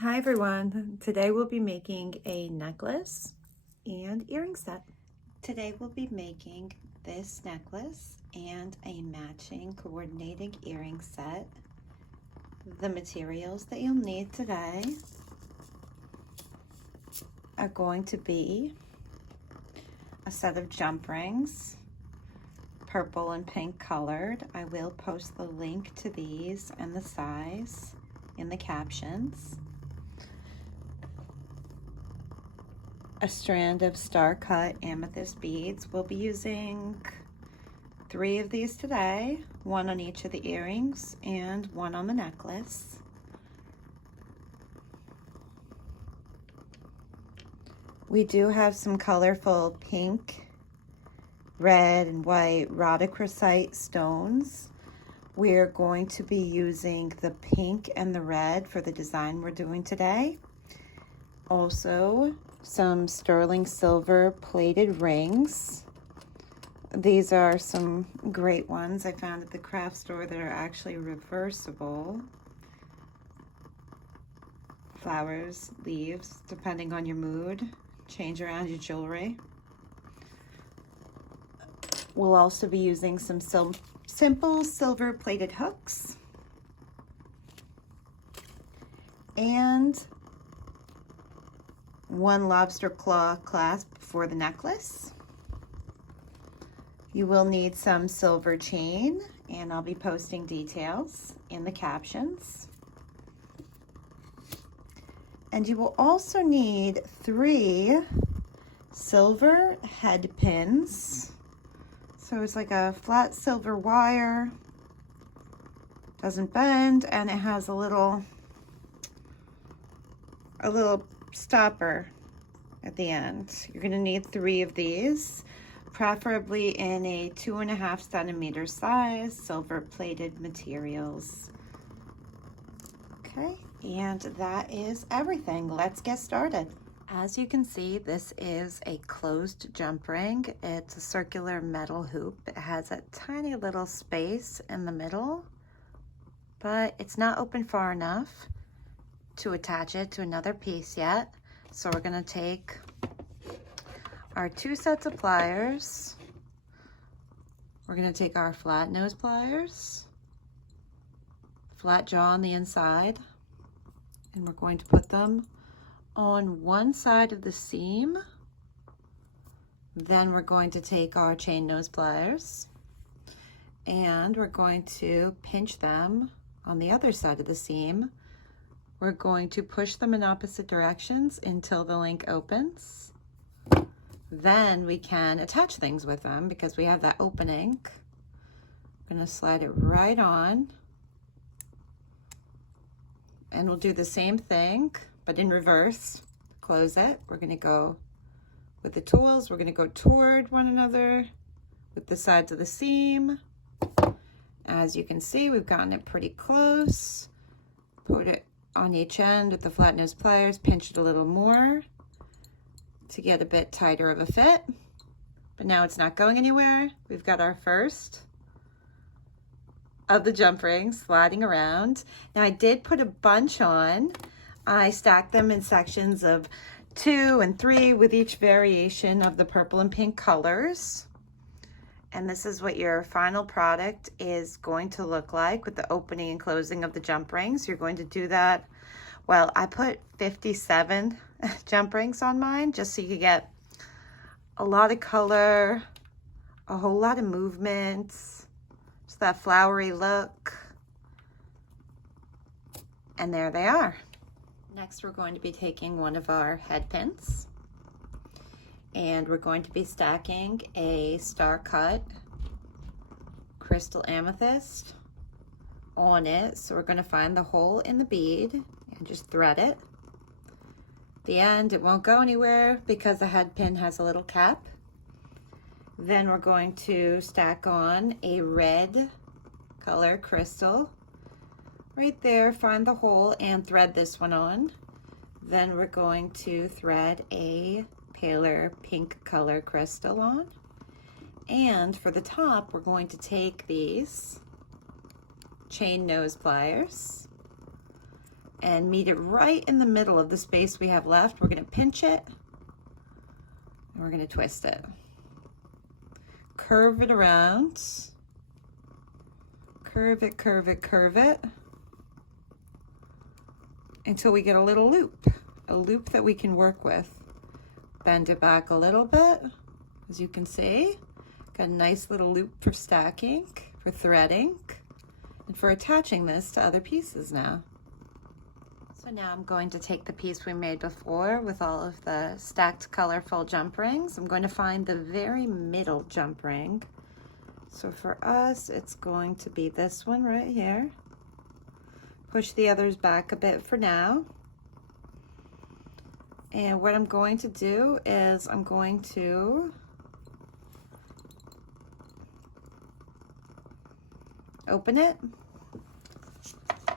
Hi everyone, today we'll be making a necklace and earring set. Today we'll be making this necklace and a matching coordinating earring set. The materials that you'll need today are going to be a set of jump rings, purple and pink colored. I will post the link to these and the size in the captions. A strand of Star Cut Amethyst Beads. We'll be using 3 of these today, 1 on each of the earrings and 1 on the necklace. We do have some colorful pink, red, and white rhodochrosite stones. We're going to be using the pink and the red for the design we're doing today. Also, some sterling silver plated rings. These are some great ones I found at the craft store that are actually reversible. Flowers, leaves, depending on your mood. Change around your jewelry. We'll also be using some simple silver plated hooks. And 1 lobster claw clasp for the necklace. You will need some silver chain, and I'll be posting details in the captions. And you will also need 3 silver head pins. So it's like a flat silver wire, doesn't bend, and it has a little stopper at the end. You're going to need 3 of these, preferably in a 2.5 centimeter size, silver plated materials. Okay, and that is everything. Let's get started. As you can see, this is a closed jump ring. It's a circular metal hoop. It has a tiny little space in the middle, but it's not open far enough to attach it to another piece yet. So we're going to take our 2 sets of pliers. We're going to take our flat nose pliers, flat jaw on the inside, and we're going to put them on one side of the seam. Then we're going to take our chain nose pliers and we're going to pinch them on the other side of the seam. We're going to push them in opposite directions until the link opens. Then we can attach things with them because we have that opening. I'm going to slide it right on. And we'll do the same thing, but in reverse. Close it. We're going to go with the tools. We're going to go toward one another with the sides of the seam. As you can see, we've gotten it pretty close. Put it on each end with the flat nose pliers, pinch it a little more to get a bit tighter of a fit. But now it's not going anywhere. We've got our first of the jump rings sliding around. Now I did put a bunch on. I stacked them in sections of 2 and 3 with each variation of the purple and pink colors. And this is what your final product is going to look like with the opening and closing of the jump rings. You're going to do that. Well, I put 57 jump rings on mine just so you could get a lot of color, a whole lot of movements, just that flowery look. And there they are. Next, we're going to be taking one of our head pins, and we're going to be stacking a Star Cut crystal amethyst on it. So we're going to find the hole in the bead and just thread it. At the end, it won't go anywhere because the head pin has a little cap. Then we're going to stack on a red color crystal right there, find the hole and thread this one on. Then we're going to thread a paler pink color crystal on. And for the top, we're going to take these chain nose pliers, and meet it right in the middle of the space we have left. We're going to pinch it and we're going to twist it. Curve it around. Curve it, curve it, curve it until we get a little loop, a loop that we can work with. Bend it back a little bit, as you can see. Got a nice little loop for stacking, for threading, and for attaching this to other pieces now. So now I'm going to take the piece we made before with all of the stacked colorful jump rings. I'm going to find the very middle jump ring. So for us, it's going to be this one right here. Push the others back a bit for now. And what I'm going to do is I'm going to open it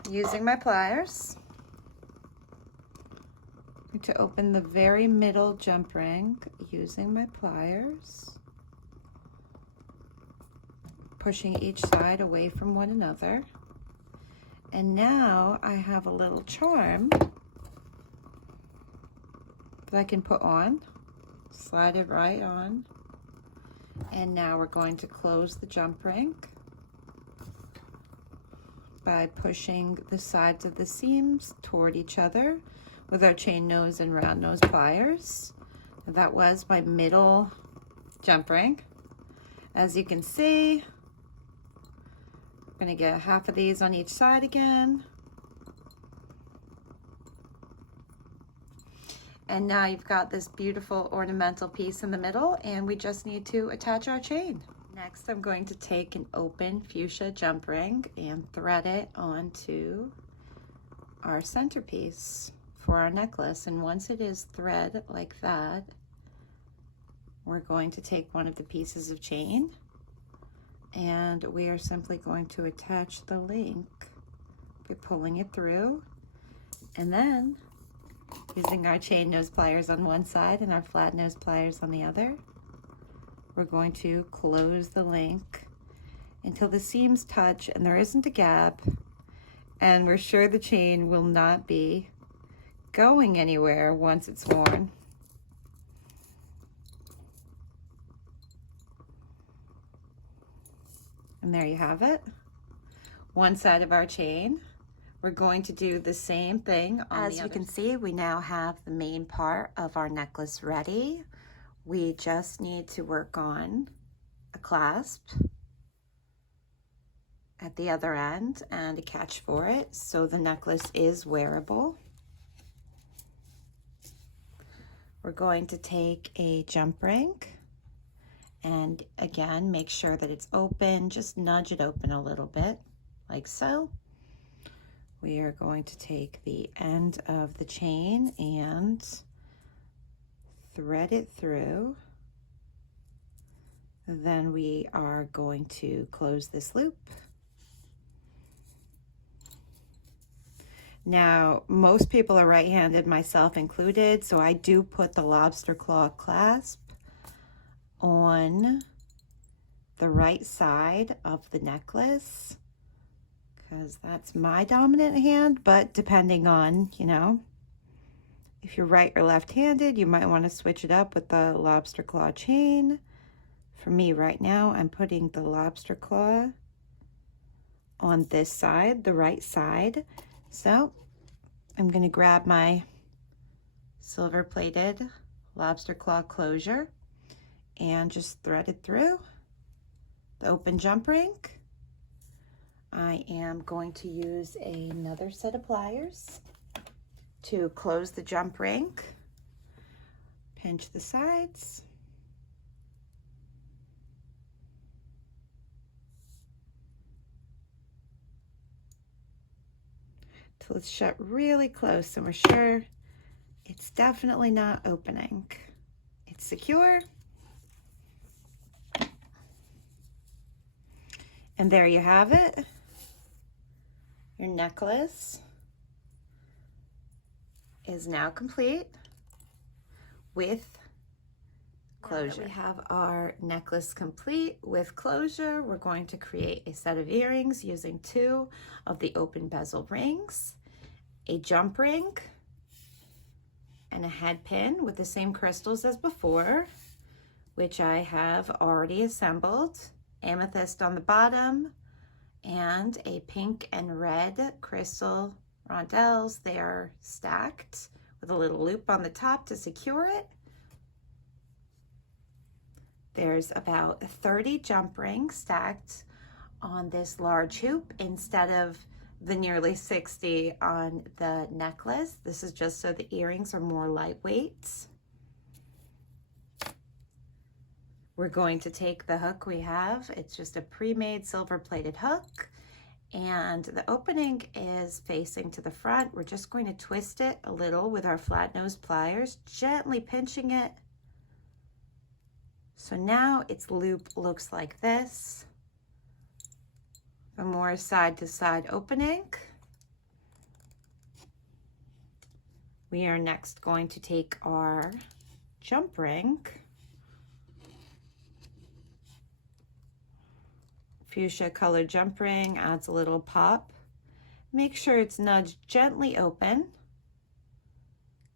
using my pliers. I'm going to open the very middle jump ring using my pliers, pushing each side away from one another. And now I have a little charm that I can put on, slide it right on. And now we're going to close the jump ring by pushing the sides of the seams toward each other with our chain nose and round nose pliers. That was my middle jump ring. As you can see, I'm going to get half of these on each side again. And now you've got this beautiful ornamental piece in the middle, and we just need to attach our chain. Next, I'm going to take an open fuchsia jump ring and thread it onto our centerpiece for our necklace. And once it is thread like that, we're going to take one of the pieces of chain and we are simply going to attach the link by pulling it through, and then using our chain nose pliers on one side and our flat nose pliers on the other, we're going to close the link until the seams touch and there isn't a gap, and we're sure the chain will not be going anywhere once it's worn. And there you have it, one side of our chain. We're going to do the same thing on the other. As you can see, we now have the main part of our necklace ready. We just need to work on a clasp at the other end and a catch for it so the necklace is wearable. We're going to take a jump ring and again make sure that it's open, just nudge it open a little bit like so. We are going to take the end of the chain and thread it through. Then we are going to close this loop. Now, most people are right-handed, myself included, so I do put the lobster claw clasp on the right side of the necklace because that's my dominant hand, but depending on, you know, if you're right or left-handed, you might want to switch it up with the lobster claw chain. For me right now, I'm putting the lobster claw on this side, the right side. So I'm going to grab my silver-plated lobster claw closure and just thread it through the open jump ring. I am going to use another set of pliers to close the jump ring, pinch the sides, till it's shut really close and we're sure it's definitely not opening. It's secure. And there you have it, your necklace is now complete with closure. Now that we have our necklace complete with closure, we're going to create a set of earrings using 2 of the open bezel rings a jump ring and a head pin with the same crystals as before, which I have already assembled. Amethyst on the bottom and a pink and red crystal rondelles. They are stacked with a little loop on the top to secure it. There's about 30 jump rings stacked on this large hoop instead of the nearly 60 on the necklace. This is just so the earrings are more lightweight. We're going to take the hook we have. It's just a pre-made silver-plated hook, and the opening is facing to the front. We're just going to twist it a little with our flat nose pliers, gently pinching it. So now its loop looks like this. A more side-to-side opening. We are next going to take our jump ring, fuchsia colored jump ring, adds a little pop. Make sure it's nudged gently open,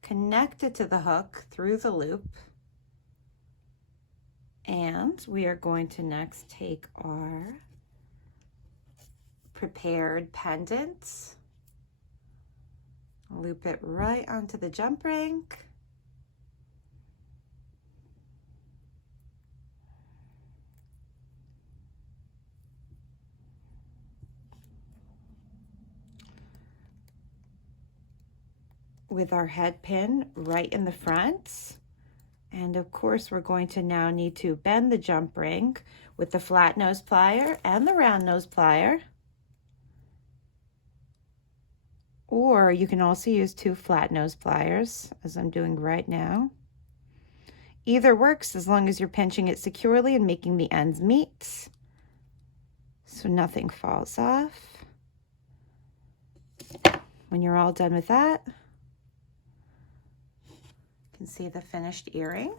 connected to the hook through the loop. And we are going to next take our prepared pendants, loop it right onto the jump ring. With our head pin right in the front. And of course, we're going to now need to bend the jump ring with the flat nose plier and the round nose plier. Or you can also use 2 flat nose pliers, as I'm doing right now. Either works as long as you're pinching it securely and making the ends meet, so nothing falls off. When you're all done with that, you can see the finished earring.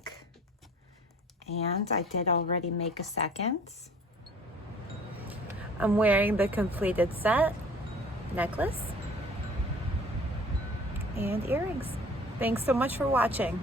And I did already make a second. I'm wearing the completed set, necklace, and earrings. Thanks so much for watching.